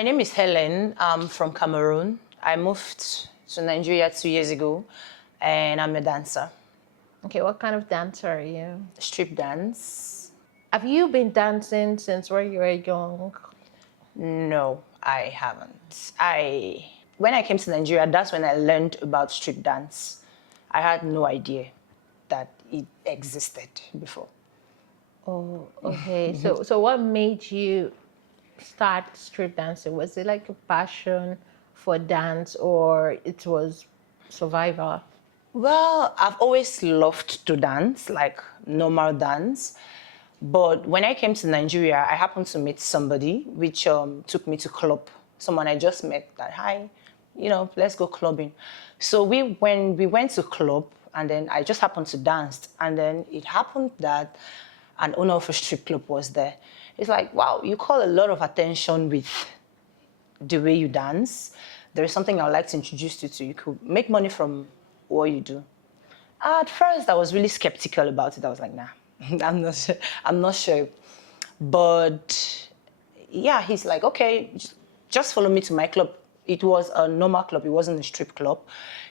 My name is Helen. I'm from Cameroon. I moved to Nigeria 2 years ago, and I'm a dancer. Okay, what kind of dancer are you? Strip dance. Have you been dancing since when you were young? No, I haven't. When I came to Nigeria, that's when I learned about strip dance. I had no idea that it existed before. Oh, okay. So what made you start strip dancing? Was it like a passion for dance or it was survival? Well, I've always loved to dance, like normal dance. But when I came to Nigeria, I happened to meet somebody, which took me to club. Someone I just met that, hi, let's go clubbing. So when we went to club, and then I just happened to dance. And then it happened that an owner of a strip club was there. It's like, wow, you call a lot of attention with the way you dance. There is something I would like to introduce you to. You could make money from what you do. At first, I was really skeptical about it. I was like, nah, I'm not sure. I'm not sure. But yeah, he's like, okay, just follow me to my club. It was a normal club. It wasn't a strip club.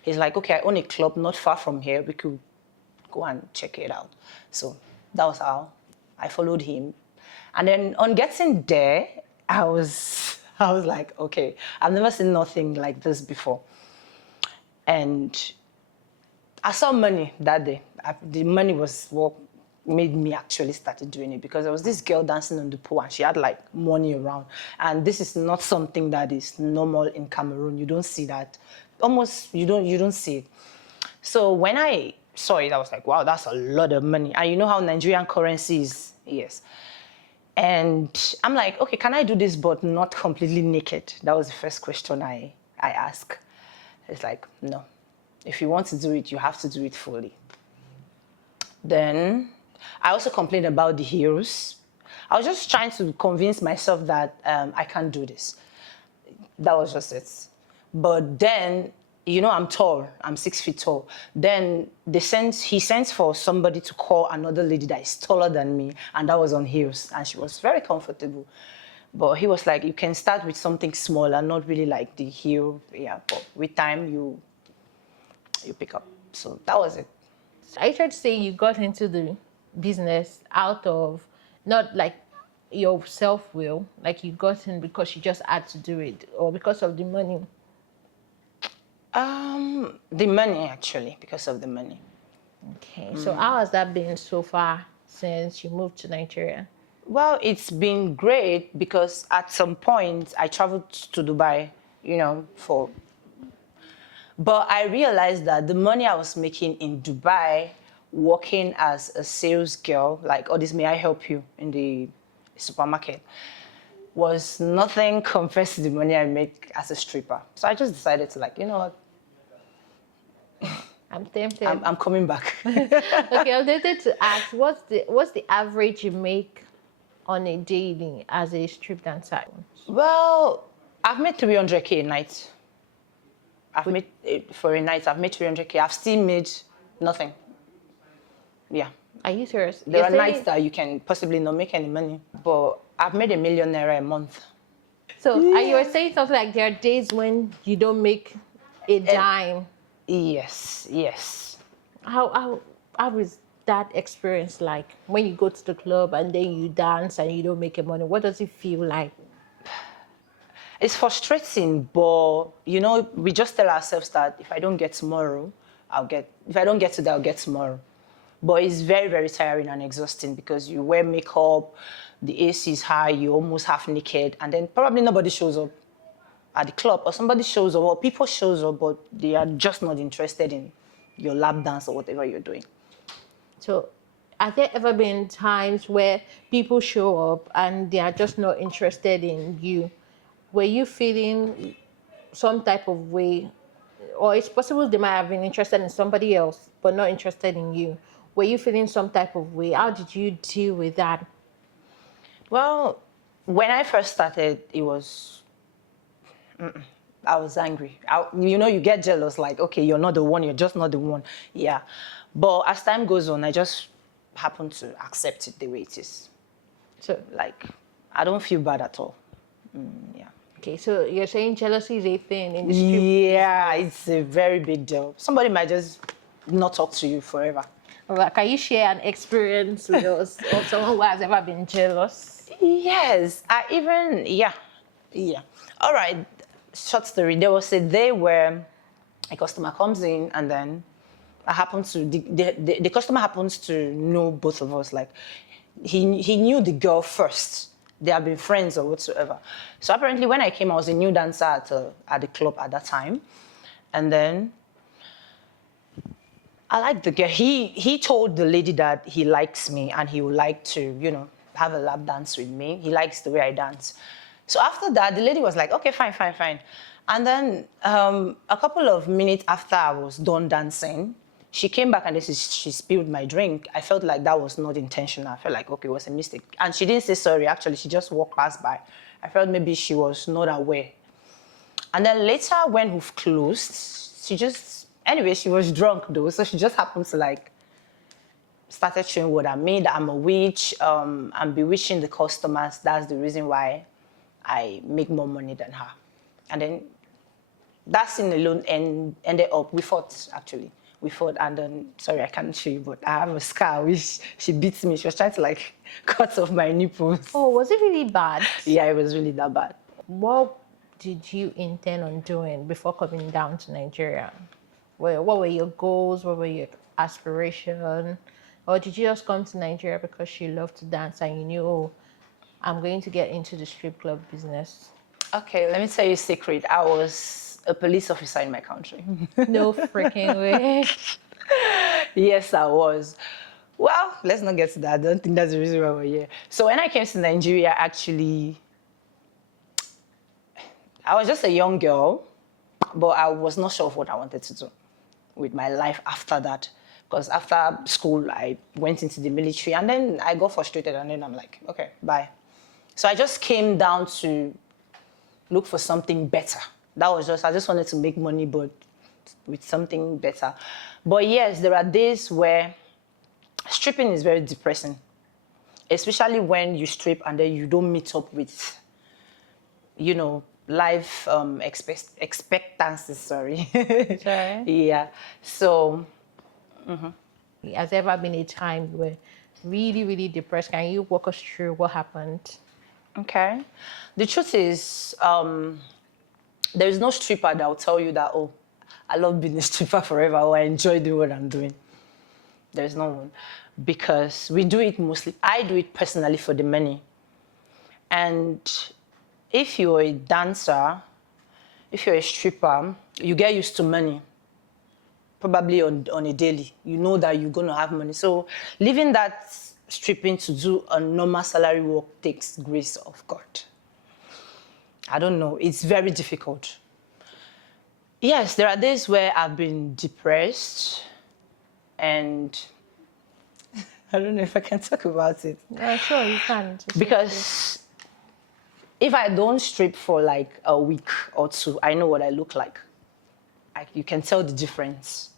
He's like, okay, I own a club not far from here. We could go and check it out. So that was how I followed him. And then on getting there, I was like, okay, I've never seen nothing like this before. And I saw money that day. The money was what made me actually started doing it, because there was this girl dancing on the pole and she had like money around. And this is not something that is normal in Cameroon. You don't see that. Almost, you don't see it. So when I saw it, I was like, wow, that's a lot of money. And you know how Nigerian currency is? Yes. And I'm like, okay, can I do this but not completely naked? That was the first question I asked. It's like, no. If you want to do it, you have to do it fully. Then I also complained about the heels. I was just trying to convince myself that I can't do this. That was just it. But then, I'm tall. I'm 6 feet tall. Then he sent for somebody to call another lady that is taller than me, and that was on heels, and she was very comfortable. But he was like, you can start with something smaller, not really like the heel. Yeah, but with time, you pick up. So that was it. I tried to say you got into the business out of not like your self-will, like you got in because you just had to do it, or because of the money. The money, actually, because of the money. Okay, so how has that been so far since you moved to Nigeria? Well, it's been great because at some point I traveled to Dubai, but I realized that the money I was making in Dubai, working as a sales girl, like, oh, this, may I help you in the supermarket, was nothing compared to the money I make as a stripper. So I just decided to, like, you know what? I'm tempted. I'm coming back. Okay, I wanted to ask, what's the average you make on a daily as a strip dancer? Well, I've made 300K a night. For a night, I've made 300K. I've still made nothing. Yeah. Are you serious? There are nights that you can possibly not make any money, but I've made #1 million a month. So you were saying something like there are days when you don't make a dime. Yes. How is that experience like when you go to the club and then you dance and you don't make any money? What does it feel like? It's frustrating, but we just tell ourselves that if I don't get tomorrow, if I don't get today, I'll get tomorrow. But it's very, very tiring and exhausting because you wear makeup, the AC is high, you're almost half naked, and then probably nobody shows up at the club, or somebody shows up, or people shows up, but they are just not interested in your lap dance or whatever you're doing. So have there ever been times where people show up and they are just not interested in you? Were you feeling some type of way? Or it's possible they might have been interested in somebody else, but not interested in you. Were you feeling some type of way? How did you deal with that? Well, when I first started, it was... I was angry. You get jealous, like, okay, you're not the one, you're just not the one. Yeah. But as time goes on, I just happen to accept it the way it is. So, like, I don't feel bad at all. Yeah. Okay, so you're saying jealousy is a thing in the strip. Yeah, it's a very big deal. Somebody might just not talk to you forever. Like, can you share an experience with us of someone who has ever been jealous? Yes, yeah. All right, short story. There was a day where a customer comes in and then I happen to, the customer happens to know both of us. Like, he knew the girl first. They have been friends or whatsoever. So apparently when I came, I was a new dancer at the club at that time. And then I liked the girl. He told the lady that he likes me and he would like to, have a lap dance with me. He likes the way I dance. So after that, the lady was like, okay, fine. And then a couple of minutes after I was done dancing, she came back and she spilled my drink. I felt like that was not intentional. I felt like, okay, it was a mistake. And she didn't say sorry, actually. She just walked past by. I felt maybe she was not aware. And then later, when we've closed, anyway, she was drunk though, so she just happened to started showing what I made. I'm a witch. I'm bewitching the customers. That's the reason why I make more money than her. And then that scene alone ended up, we fought actually. We fought and then, sorry, I can't show you, but I have a scar which she beats me. She was trying to cut off my nipples. Oh, was it really bad? Yeah, it was really that bad. What did you intend on doing before coming down to Nigeria? What were your goals? What were your aspirations? Or did you just come to Nigeria because you love to dance and you knew, oh, I'm going to get into the strip club business? Okay, let me tell you a secret. I was a police officer in my country. No freaking way. Yes, I was. Well, let's not get to that. I don't think that's the reason why we're here. So when I came to Nigeria, actually, I was just a young girl, but I was not sure of what I wanted to do with my life after that. Because after school, I went into the military and then I got frustrated and then I'm like, okay, bye. So I just came down to look for something better. I just wanted to make money, but with something better. But yes, there are days where stripping is very depressing, especially when you strip and then you don't meet up with, life expectancy, sorry. Sorry. Yeah, so. Has there ever been a time where really, really depressed? Can you walk us through what happened? Okay. The truth is, there is no stripper that will tell you that, oh, I love being a stripper forever or I enjoy doing what I'm doing. There's no one. Because we do it mostly, I do it personally for the money. And if you're a dancer, if you're a stripper, you get used to money. Probably on a daily. You know that you're going to have money. So leaving that stripping to do a normal salary work takes grace of God. I don't know. It's very difficult. Yes, there are days where I've been depressed and I don't know if I can talk about it. Sure, you can. Because if I don't strip for like a week or two, I know what I look like. You can tell the difference.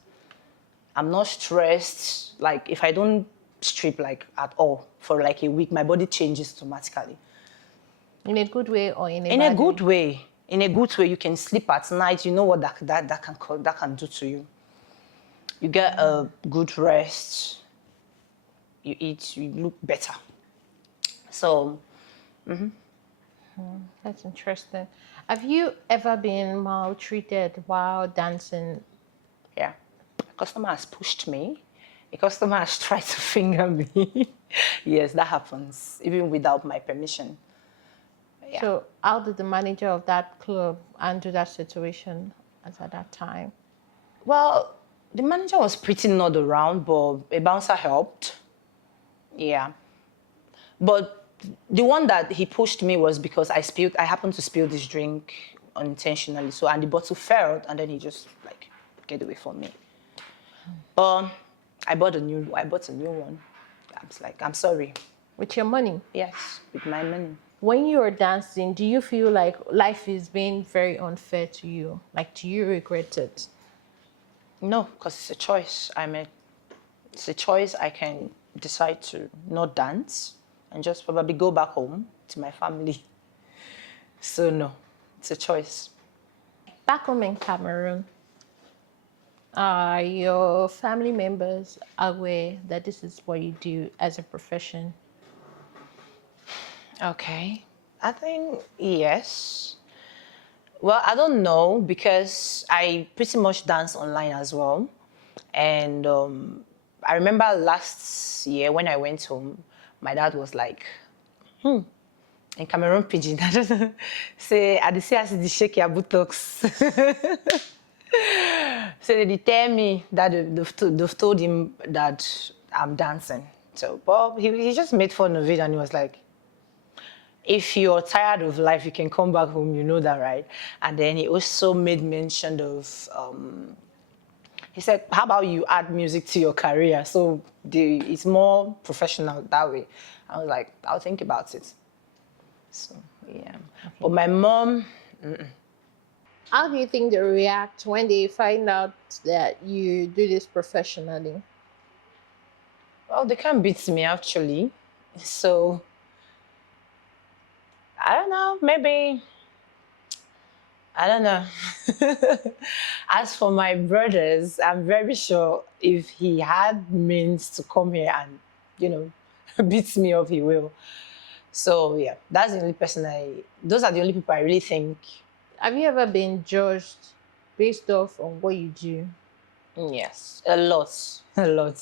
I'm not stressed. Like if I don't strip like at all for like a week, my body changes automatically. In a good way or in a In bad a good way? way. In a good way, you can sleep at night. You know what that can do to you. You get a good rest. You eat. You look better. So. That's interesting. Have you ever been maltreated while dancing? Yeah. A customer has pushed me. A customer has tried to finger me. Yes, that happens, even without my permission. Yeah. So how did the manager of that club handle that situation at that time? Well, the manager was pretty not around, but a bouncer helped. Yeah. But the one that he pushed me was because I happened to spill this drink unintentionally. So, and the bottle fell, and then he just get away from me. I bought a new one. I was like, I'm sorry. With your money? Yes, with my money. When you're dancing, do you feel like life is being very unfair to you? Like, do you regret it? No, because it's a choice I made. It's a choice. I can decide to not dance and just probably go back home to my family. So no, It's a choice. Back home in Cameroon, are your family members aware that this is what you do as a profession? Okay. I think yes. Well, I don't know because I pretty much dance online as well. And I remember last year when I went home, my dad was like, in Cameroon pidgin, say, I see as the shake your buttocks. So they tell me that they've told him that I'm dancing. So, but he just made fun of it and he was like, if you're tired of life, you can come back home, you know that, right? And then he also made mention of, he said, how about you add music to your career? So it's more professional that way. I was like, I'll think about it. So, yeah. Okay. But my mom, How do you think they react when they find out that you do this professionally? well, they can't beat me actually. So, I don't know, maybe, I don't know. As for my brothers, I'm very sure if he had means to come here and, beat me up, he will. So yeah, that's the only person those are the only people I really think. Have you ever been judged based off on what you do? Yes, a lot, a lot.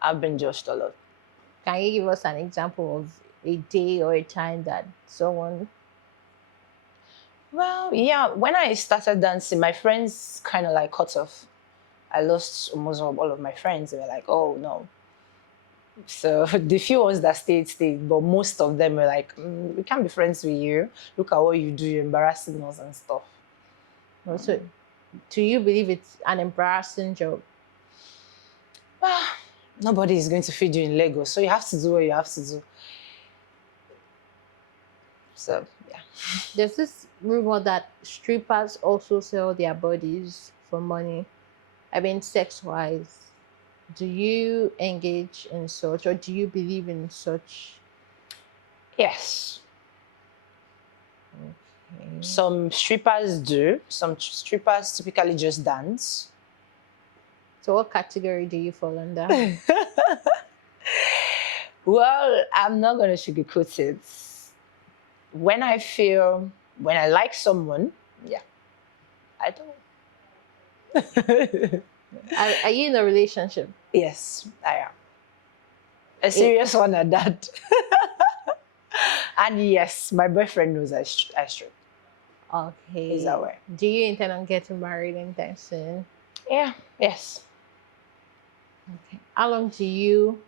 I've been judged a lot. Can you give us an example of a day or a time that someone... Well, yeah, when I started dancing, my friends kind of like cut off. I lost almost all of my friends. They were like, oh no. So the few ones that stayed, but most of them were like, we can't be friends with you. Look at what you do, you're embarrassing us and stuff. So, do you believe it's an embarrassing job? Well, nobody is going to feed you in Lagos, so you have to do what you have to do. So, yeah. There's this rumor that strippers also sell their bodies for money. I mean, sex-wise. Do you engage in such, or do you believe in such? Yes. Okay. Some strippers do. Some strippers typically just dance. So what category do you fall under? Well, I'm not going to sugarcoat it. When I like someone, yeah, I don't. Are you in a relationship? Yes, I am. A serious one at that. And yes, my boyfriend knows I strip. Okay. He's aware. Do you intend on getting married anytime soon? Yeah, yes. Okay. How long do you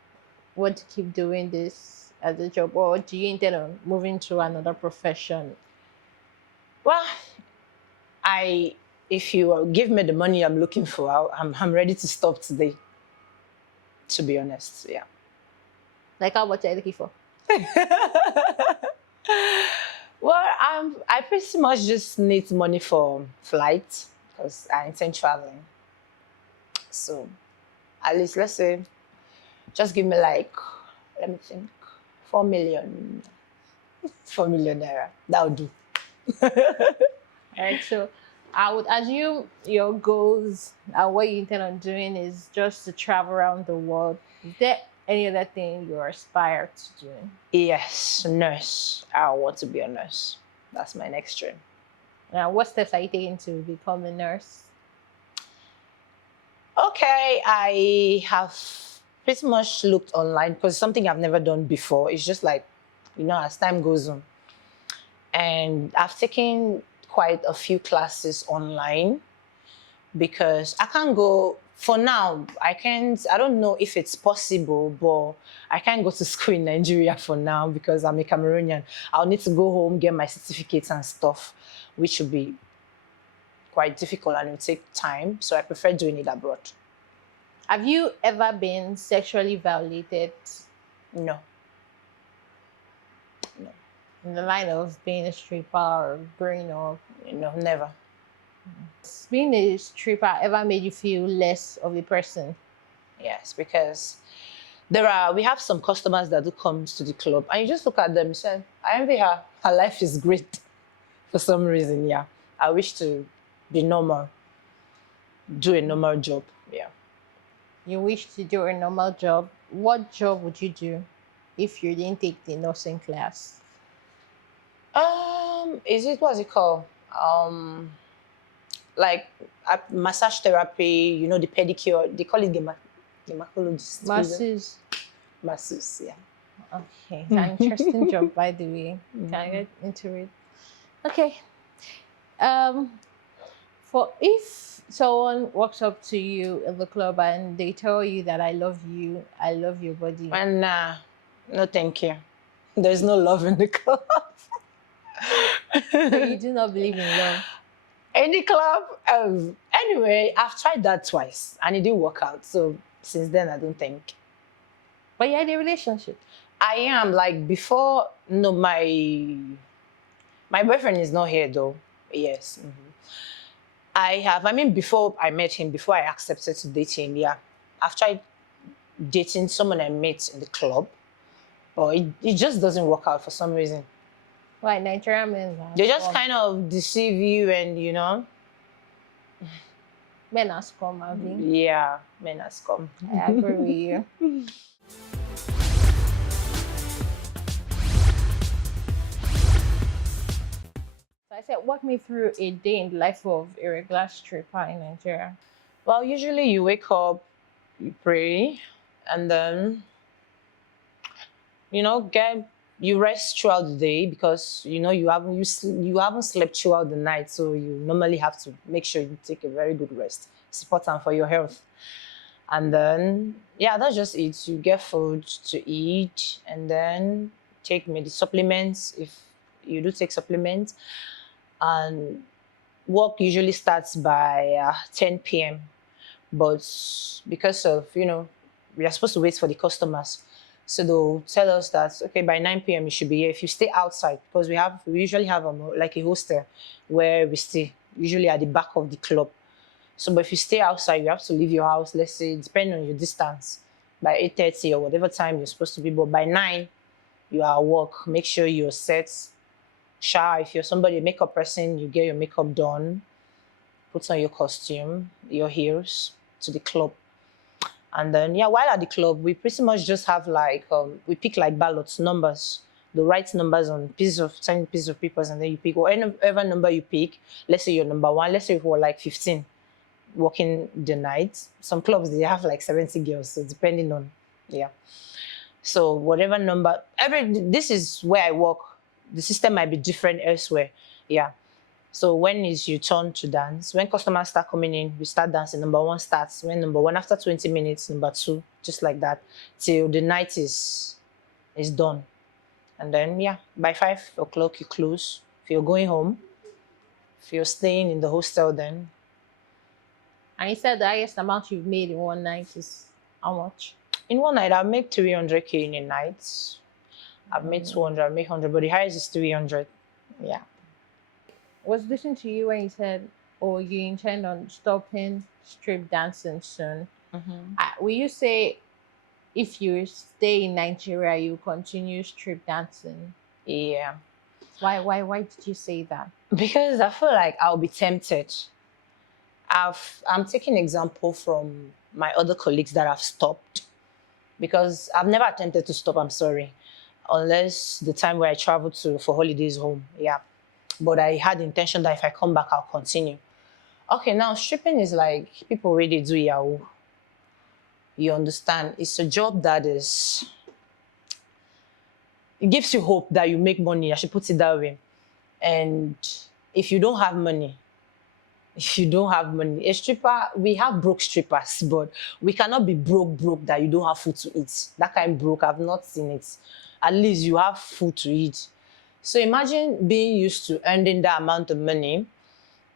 want to keep doing this as a job, or do you intend on moving to another profession? Well, if you give me the money I'm looking for, I'm ready to stop today. To be honest, yeah. Like how much are you looking for? Well, I pretty much just need money for flight because I intend traveling. So, at least let's say, just give me like, let me think, 4 million, 4 million naira. That'll do. All right. So, I would assume your goals and what you intend on doing is just to travel around the world. Is there any other thing you aspire to do? Yes, nurse. I want to be a nurse. That's my next dream. Now, what steps are you taking to become a nurse? Okay, I have pretty much looked online because it's something I've never done before. It's just like, as time goes on. And I've taken quite a few classes online because I can't go, for now, I don't know if it's possible, but I can't go to school in Nigeria for now because I'm a Cameroonian. I'll need to go home, get my certificates and stuff, which will be quite difficult and it will take time. So I prefer doing it abroad. Have you ever been sexually violated? No. No. In the line of being a stripper or growing up? No, never. Being a stripper ever made you feel less of a person? Yes, because we have some customers that do come to the club and you just look at them and say, I envy her. Her life is great. For some reason, yeah. I wish to be normal, do a normal job. Yeah. You wish to do a normal job. What job would you do if you didn't take the nursing class? Is it what's it called? Like massage therapy, the pedicure, they call it gynecologist. Masses. Masseuse, yeah. Okay, it's an interesting job, by the way. Can I get into it? Okay. Um, for if someone walks up to you in the club and they tell you that I love you, I love your body. And no, thank you. There's no love in the club. So you do not believe in love. In the club, anyway, I've tried that twice and it didn't work out. So since then, I don't think. But you're in a relationship. I am like before. No, my boyfriend is not here though. Yes. I mean, before I met him, before I accepted to date him, yeah, I've tried dating someone I met in the club, but it just doesn't work out for some reason. Why Nigerian men? They just kind of deceive you, and men are scum, Abby. Yeah, men are scum. I agree with you. So I said, walk me through a day in the life of a regular stripper in Nigeria. Well, usually you wake up, you pray, and then you rest throughout the day because you haven't slept throughout the night, so you normally have to make sure you take a very good rest. It's important for your health. And then that's just it. You get food to eat, and then take maybe supplements if you do take supplements. And work usually starts by 10 p.m. But because of we are supposed to wait for the customers. So they'll tell us that, okay, by 9 p.m. you should be here. If you stay outside, because we usually have like a hostel where we stay, usually at the back of the club. So, but if you stay outside, you have to leave your house, let's say, depending on your distance, by 8:30 or whatever time you're supposed to be. But by 9, you are at work. Make sure you're set, shower. If you're somebody, a makeup person, you get your makeup done, put on your costume, your heels to the club. And then, while at the club, we pretty much just have we pick like ballots, numbers, the right numbers on tiny pieces of papers, and then you pick whatever number you pick. Let's say you're number 1, let's say if we're like 15 working the night. Some clubs, they have like 70 girls, so depending on, So whatever number, this is where I work. The system might be different elsewhere, So when is your turn to dance? When customers start coming in, we start dancing. Number 1 starts. When number 1, after 20 minutes, number 2, just like that, till the night is done. And then, by 5 o'clock, you close. If you're going home, if you're staying in the hostel, then. And you said the highest amount you've made in one night is how much? In one night, I've made 300K in a night. I've made 200, I've made 100, but the highest is 300. Yeah. I was listening to you when you said, oh, you intend on stopping strip dancing soon. Will you say if you stay in Nigeria, you continue strip dancing? Yeah. Why did you say that? Because I feel like I'll be tempted. I'm taking example from my other colleagues that have stopped, because I've never attempted to stop, I'm sorry, unless the time where I traveled for holidays home, But I had the intention that if I come back, I'll continue. Okay, now stripping is like people really do Yahoo. You understand? It's a job that it gives you hope that you make money. I should put it that way. And if you don't have money, a stripper, we have broke strippers, but we cannot be broke that you don't have food to eat. That kind of broke, I've not seen it. At least you have food to eat. So imagine being used to earning that amount of money,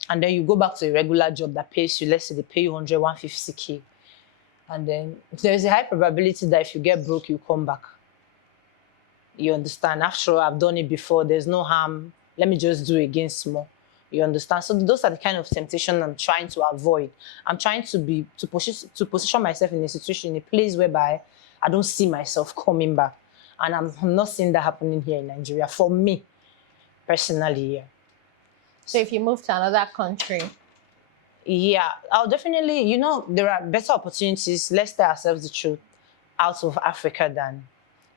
and then you go back to a regular job that pays you, let's say they pay you 100, 150K. And then there's a high probability that if you get broke, you come back. You understand? After all, I've done it before. There's no harm. Let me just do it again small. You understand? So those are the kind of temptation I'm trying to avoid. I'm trying to position myself in a situation, in a place whereby I don't see myself coming back. And I'm not seeing that happening here in Nigeria, for me, personally, So if you move to another country, Yeah, I'll definitely, you know, there are better opportunities, let's tell ourselves the truth, out of Africa than,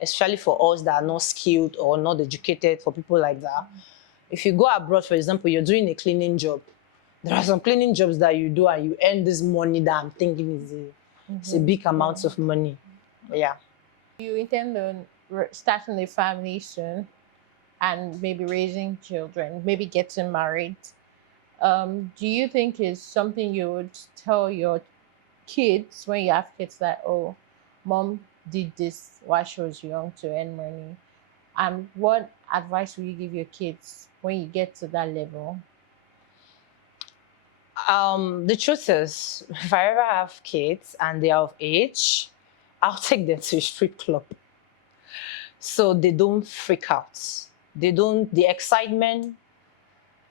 especially for us that are not skilled or not educated, for people like that. If you go abroad, for example, you're doing a cleaning job. There are some cleaning jobs that you do and you earn this money that I'm thinking is it's a big amount of money. Yeah. you intend on starting a family soon and maybe raising children, maybe getting married. Do you think is something you would tell your kids when you have kids that, oh, mom did this while she was young to earn money? And what advice will you give your kids when you get to that level? The truth is, if I ever have kids and they are of age, I'll take them to a strip club. So they don't freak out. They don't, the excitement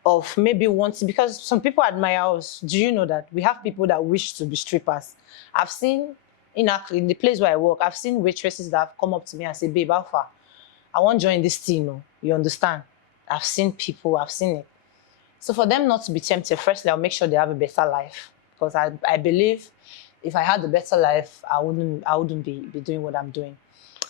of maybe wanting, because some people admire us. Do you know that we have people that wish to be strippers? I've seen in the place where I work, I've seen waitresses that have come up to me and say, babe, Alpha, I want to join this team. No? You understand? I've seen people, I've seen it. So for them not to be tempted, firstly, I'll make sure they have a better life. Because I believe if I had a better life, I wouldn't be doing what I'm doing.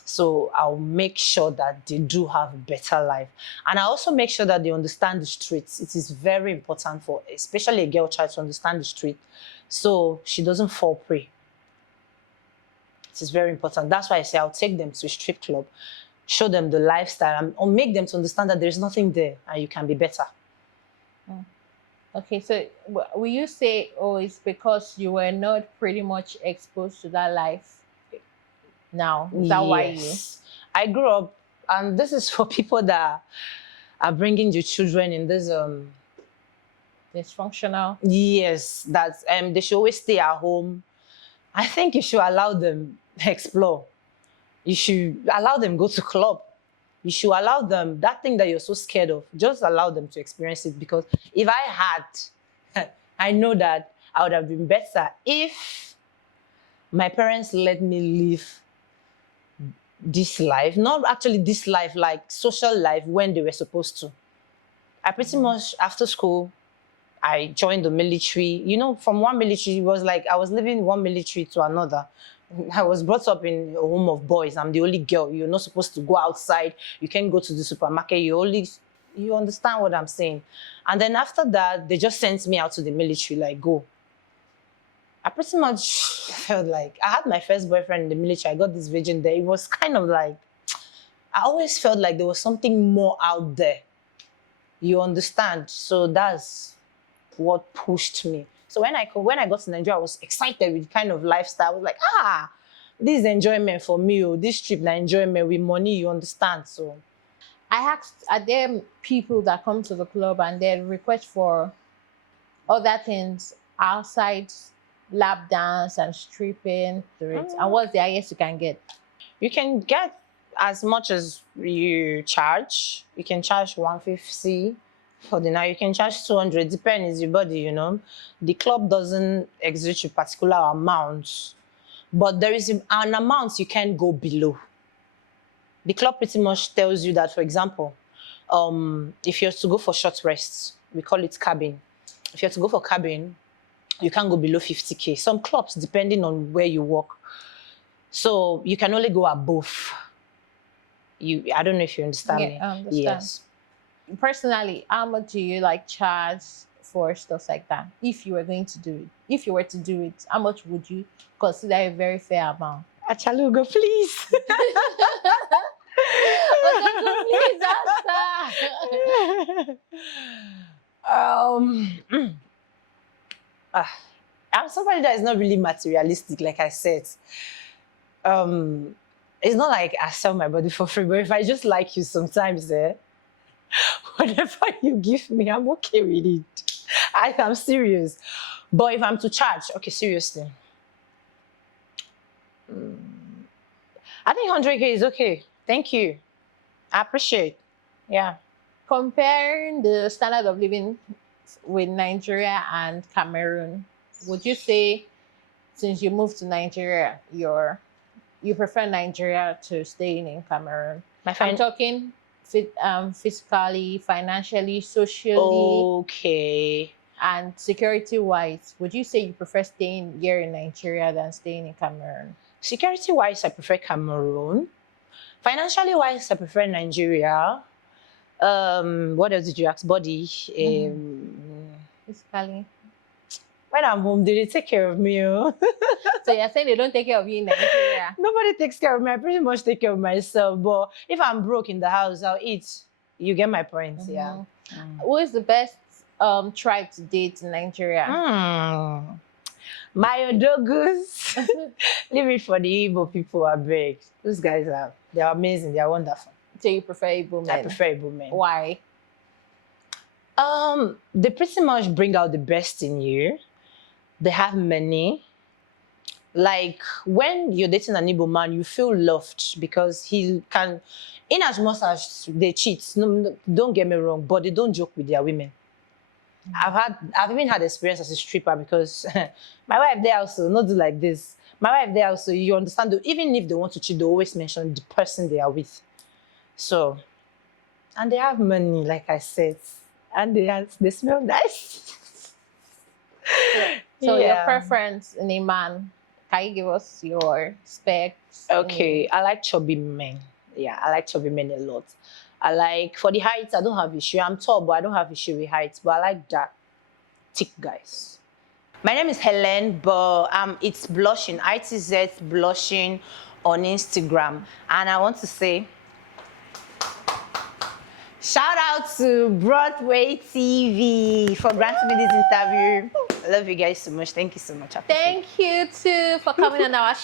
So I'll make sure that they do have a better life. And I also make sure that they understand the streets. It is very important for, especially a girl child, to understand the street so she doesn't fall prey. It is very important. That's why I say I'll take them to a strip club, show them the lifestyle, and or make them to understand that there's nothing there and you can be better. Okay, so will you say, oh, it's because you were not pretty much exposed to that life now? Is that why you? I grew up, and this is for people that are bringing your children in this Dysfunctional? yes, that they should always stay at home. I think you should allow them explore. You should allow them go to club. You should allow them that thing that you're so scared of. Just allow them to experience it, because if I had, I know that I would have been better if my parents let me live this life, not actually this life, like social life, when they were supposed to. I pretty much, after school, I joined the military. You know, from one military, it was like I was living one military to another. I was brought up in a home of boys. I'm the only girl. You're not supposed to go outside. You can't go to the supermarket. You understand what I'm saying? And then after that, they just sent me out to the military, like, go. I pretty much felt like I had my first boyfriend in the military. I got this virgin there. It was kind of like, I always felt like there was something more out there. You understand? So that's what pushed me. So when I got to Nigeria, I was excited with the kind of lifestyle. I was like, this is enjoyment for me. Oh, this trip, na enjoyment with money, you understand? So I asked, are there people that come to the club and they request for other things outside lap dance and stripping? And what's the highest you can get? you can get as much as you charge. You can charge 150 for the night. You can charge 200. Depends your body, you know. The club doesn't exert a particular amount, but there is an amount you can't go below. The club pretty much tells you that, for example, if you're to go for short rests, we call it cabin. If you're to go for cabin, you can't go below 50K. Some clubs, depending on where you work, so you can only go above. I don't know if you understand me. I understand. Yes. Personally, how much do you like charge for stuff like that? If you were going to do it, if you were to do it, how much would you consider a very fair amount? Achalugo, please. Please answer. I'm somebody that is not really materialistic, like I said. It's not like I sell my body for free, but if I just like you sometimes, whatever you give me, I'm okay with it. I am serious. But if I'm to charge, okay, seriously, I think 100K is okay. Thank you. I appreciate. Yeah. Comparing the standard of living with Nigeria and Cameroon, would you say, since you moved to Nigeria, you prefer Nigeria to staying in Cameroon? My friend, I'm talking physically, financially, socially, Okay. and security-wise? Would you say you prefer staying here in Nigeria than staying in Cameroon? Security-wise, I prefer Cameroon. Financially wise, I prefer Nigeria. What else did you ask? Body. Physically. When I'm home, they take care of me. Oh. So you're saying they don't take care of you in Nigeria? Nobody takes care of me. I pretty much take care of myself. But if I'm broke in the house, I'll eat. You get my point, yeah. Who is the best tribe to date in Nigeria? My Odogus. Leave it for the Igbo people, I beg. Those guys they're amazing, they're wonderful. So you prefer Igbo men? I prefer Igbo men. Why? They pretty much bring out the best in you. They have money. Like when you're dating an Igbo man, you feel loved because he can, in as much as they cheat, no, don't get me wrong, but they don't joke with their women. I've even had experience as a stripper because my wife there also not do like this. My wife there also, you understand, even if they want to cheat, they always mention the person they are with. So, and they have money, like I said, and they smell nice. So your preference in a man, can you give us your specs? Okay, I like chubby men. Yeah, I like chubby men a lot. I like, for the height, I don't have issue. I'm tall, but I don't have issue with height. But I like dark, thick guys. My name is Helen, but it's blushing, ITZ blushing on Instagram. And I want to say, shout out to Broadway TV for granting me this interview. I love you guys so much. Thank you so much. Thank you too for coming on our